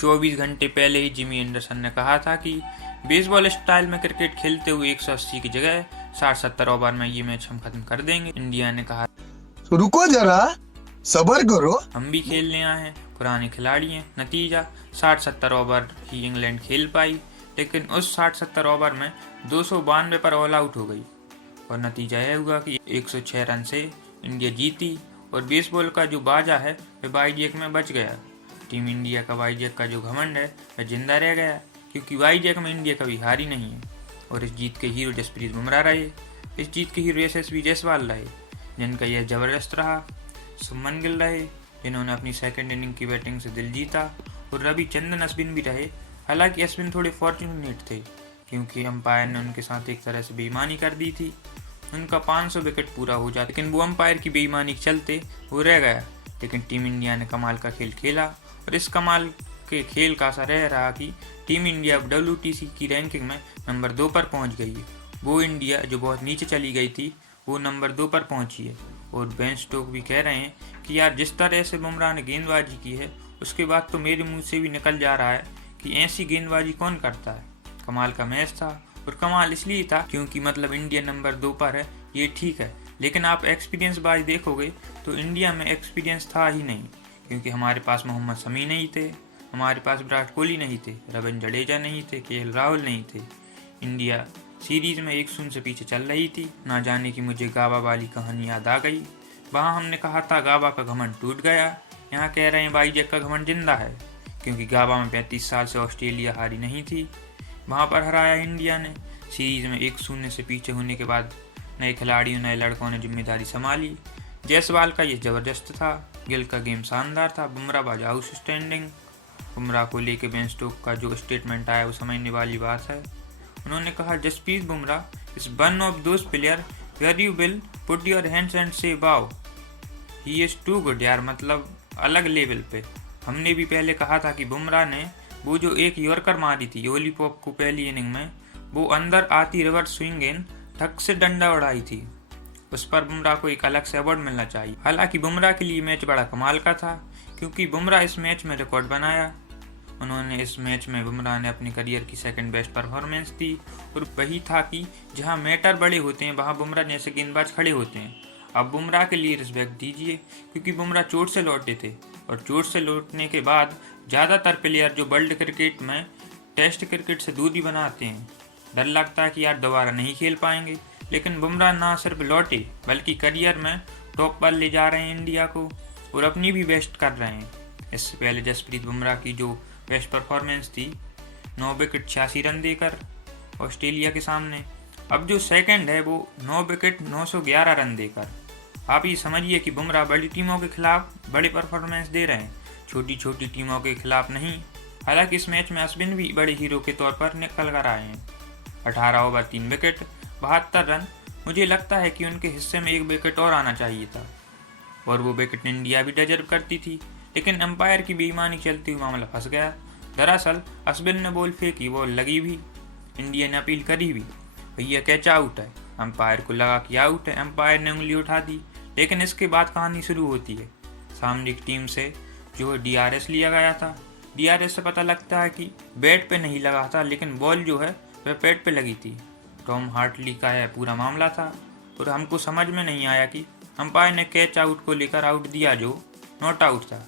24 घंटे पहले ही Jimmy Anderson ने कहा था कि बेसबॉल स्टाइल में क्रिकेट खेलते हुए 180 की जगह 60-70 ओवर में ये मैच हम खत्म कर देंगे। इंडिया ने कहा, रुको जरा, सब्र करो, हम भी खेलने आए हैं, पुराने खिलाड़ी हैं। नतीजा 60-70 ओवर ही इंग्लैंड खेल पाई, लेकिन उस 60-70 ओवर में 292 पर ऑल आउट हो गई और नतीजा यह हुआ कि 106 रन से इंडिया जीती और बेसबॉल का जो बाजा है वह वाईजैक में बच गया। टीम इंडिया का वाईजैक का जो घमंड है वह जिंदा रह गया, क्योंकि वाईजैक में इंडिया कभी हारी नहीं है और इस जीत के हीरो जसप्रीत बुमराह रहे। इस जीत के हीरो यशस्वी जायसवाल रहे, जिनका यह जबरदस्त रहा। शुभमन गिल रहे, जिन्होंने अपनी सेकंड इनिंग की बैटिंग से दिल जीता, और रविचंद्रन अश्विन भी रहे। हालांकि अश्विन थोड़े फॉर्चुनेट थे, क्योंकि अंपायर ने उनके साथ एक तरह से बेईमानी कर दी थी। उनका 500 विकेट पूरा हो जाता, लेकिन वो अंपायर की बेईमानी के चलते वो रह गया। लेकिन टीम इंडिया ने कमाल का खेल खेला और इस कमाल के खेल का असर यह रहा कि टीम इंडिया WTC की रैंकिंग में नंबर 2 पर पहुंच गई है। वो इंडिया जो बहुत नीचे चली गई थी वो नंबर 2 पर पहुंची है। और बेन स्टोक भी कह रहे हैं कि यार, जिस तरह से बुमराह ने गेंदबाजी की है उसके बाद तो मेरे मुंह से भी निकल जा रहा है कि ऐसी गेंदबाजी कौन करता है। कमाल का मैच था, और कमाल इसलिए था क्योंकि मतलब इंडिया नंबर 2 पर है, ये ठीक है, लेकिन आप एक्सपीरियंस बाज देखोगे तो इंडिया में एक्सपीरियंस था ही नहीं, क्योंकि हमारे पास मोहम्मद शमी नहीं थे, हमारे पास विराट कोहली नहीं थे, रविंद्र जडेजा नहीं थे, KL राहुल नहीं थे। इंडिया सीरीज में 1-0 से पीछे चल रही थी। ना जाने की मुझे गाबा वाली कहानी याद आ गई। वहाँ हमने कहा था गाबा का घमंड टूट गया, यहाँ कह रहे हैं वाईजैक का घमंड जिंदा है, क्योंकि गाबा में 35 साल से ऑस्ट्रेलिया हारी नहीं थी, वहाँ पर हराया इंडिया ने। सीरीज में 1-0 से पीछे होने के बाद नए खिलाड़ियों, नए लड़कों ने जिम्मेदारी संभाली। जायसवाल का ये जबरदस्त था, गिल का गेम शानदार था, बुमराह बाज आउटस्टैंडिंग। बुमराह को लेके बेन स्टोक का जो स्टेटमेंट आया वो समझने वाली बात है। उन्होंने कहा, Jasprit Bumrah is one of those player where you will put your hands and say wow, he is too good. यार, मतलब अलग लेवल पे। हमने भी पहले कहा था कि बुमराह ने वो जो एक यॉर्कर मारी थी ओली पॉप को पहली इनिंग में, वो अंदर आती रिवर्स स्विंग गेंद ठक से डंडा उड़ाई थी, उस पर बुमराह को एक अलग से अवार्ड मिलना चाहिए। हालांकि बुमराह के लिए मैच बड़ा कमाल का था, क्योंकि बुमराह इस मैच में रिकॉर्ड बनाया। उन्होंने इस मैच में बुमराह ने अपनी करियर की सेकंड बेस्ट परफॉर्मेंस दी, और वही था कि जहां मैटर बड़े होते हैं वहां बुमराह जैसे गेंदबाज खड़े होते हैं। अब बुमराह के लिए रिस्पेक्ट दीजिए, क्योंकि बुमराह चोट से लौटे थे, और चोट से लौटने के बाद ज़्यादातर प्लेयर जो वर्ल्ड क्रिकेट में टेस्ट क्रिकेट से दूरी बनाते हैं, डर लगता है कि यार दोबारा नहीं खेल पाएंगे। लेकिन बुमराह ना सिर्फ लौटे बल्कि करियर में टॉप पर ले जा रहे हैं इंडिया को, और अपनी भी बेस्ट कर रहे हैं। इससे पहले जसप्रीत बुमराह की जो बेस्ट परफॉर्मेंस थी 9 विकेट 86 रन देकर ऑस्ट्रेलिया के सामने, अब जो सेकंड है वो 9 विकेट 911 रन देकर। आप ये समझिए कि बुमराह बड़ी टीमों के खिलाफ बड़े परफॉर्मेंस दे रहे हैं, छोटी छोटी टीमों के खिलाफ नहीं। हालांकि इस मैच में अश्विन भी बड़े हीरो के तौर पर निकल कर आए हैं। 18 ओवर 3 विकेट 72 रन। मुझे लगता है कि उनके हिस्से में 1 विकेट और आना चाहिए था, और वो विकेट इंडिया भी डिजर्व करती थी, लेकिन अंपायर की बेईमानी चलते हुए मामला फंस गया। दरअसल अश्विन ने बॉल फेंकी, बॉल लगी भी, इंडिया ने अपील करी भी, भैया कैच आउट है। अंपायर को लगा कि आउट है, अंपायर ने उंगली उठा दी। लेकिन इसके बाद कहानी शुरू होती है। सामने की टीम से जो DRS लिया गया था, DRS से पता लगता है कि बैट पे नहीं लगा था, लेकिन बॉल जो है वह पैड पे लगी थी। टॉम हार्टली का यह पूरा मामला था, और हमको समझ में नहीं आया कि अंपायर ने कैच आउट को लेकर आउट दिया जो नॉट आउट था,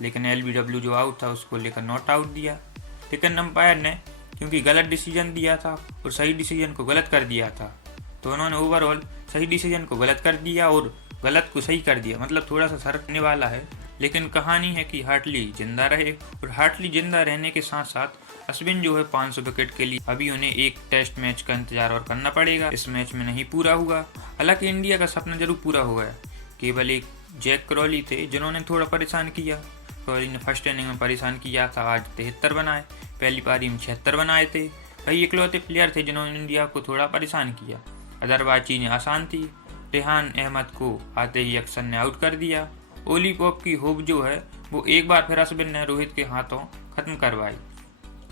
लेकिन LBW जो आउट था उसको लेकर नॉट आउट दिया। लेकिन अंपायर ने क्योंकि गलत डिसीजन दिया था और सही डिसीजन को गलत कर दिया था, तो उन्होंने ओवरऑल सही डिसीजन को गलत कर दिया और गलत को सही कर दिया। मतलब थोड़ा सा सरकने वाला है, लेकिन कहानी है कि हार्टली जिंदा रहे, और हार्टली जिंदा रहने के साथ साथ अश्विन जो है 500 विकेट के लिए अभी उन्हें एक टेस्ट मैच का इंतजार और करना पड़ेगा। इस मैच में नहीं पूरा हुआ। हालांकि इंडिया का सपना जरूर पूरा हो गया। केवल एक जैक क्रॉली थे जिन्होंने थोड़ा परेशान किया। क्रॉली ने फर्स्ट इनिंग में परेशान किया था, आज 73 बनाए, पहली पारी में 76 बनाए थे। वही इकलौते प्लेयर थे जिन्होंने इंडिया को थोड़ा परेशान किया, अदरवाइज चीज़ें आसान थी। रेहान अहमद को आते ही अक्सर ने आउट कर दिया। ओली पॉप की होप जो है वो एक बार फिर अश्विन ने रोहित के हाथों खत्म करवाई।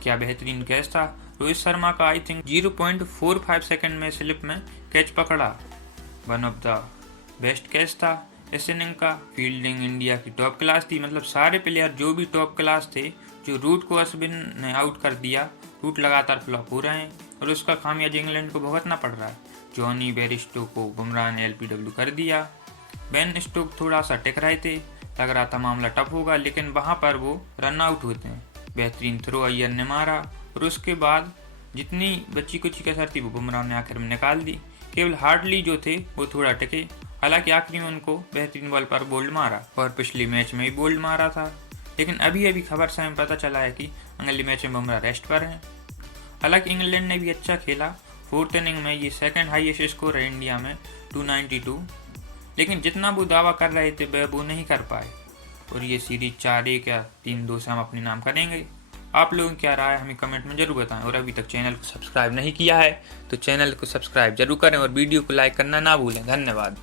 क्या बेहतरीन कैच था। रोहित शर्मा का आई थिंक 0.45 सेकंड में स्लिप में कैच पकड़ा, one of the best catch था इस इनिंग का। फील्डिंग इंडिया की टॉप क्लास थी, मतलब सारे प्लेयर जो भी टॉप क्लास थे जो रूट को अश्विन ने आउट कर दिया। रूट लगातार फ्लॉप हो रहे हैं और उसका खामियाजा इंग्लैंड को भुगतना पड़ रहा है। जॉनी बेयरस्टो को बुमराह ने LBW कर दिया। बेन स्टोक थोड़ा सा टिक रहे थे, लग रहा था मामला टफ होगा, लेकिन वहां पर वो रन आउट होते हैं। बेहतरीन थ्रो अय्यर ने मारा और उसके बाद जितनी बच्ची कुची कसर थी वो बुमराह ने आखिर में निकाल दी। केवल हार्डली जो थे वो थोड़ा टिके, हालांकि आखिरी में उनको बेहतरीन बॉल पर बोल्ड मारा और पिछले मैच में भी बोल्ड मारा था। लेकिन अभी खबर से हमें पता चला है कि अगले मैच में बुमराह रेस्ट पर हैं। हालांकि इंग्लैंड ने भी अच्छा खेला। 4th इनिंग में ये सेकंड हाईएस्ट स्कोर है इंडिया में 292, लेकिन जितना वो दावा कर रहे थे वह वो नहीं कर पाए और ये सीरीज 4-1 या 3-2 से हम अपने नाम करेंगे। आप लोगों की क्या राय है हमें कमेंट में जरूर बताएं और अभी तक चैनल को सब्सक्राइब नहीं किया है तो चैनल को सब्सक्राइब जरूर करें और वीडियो को लाइक करना ना भूलें। धन्यवाद।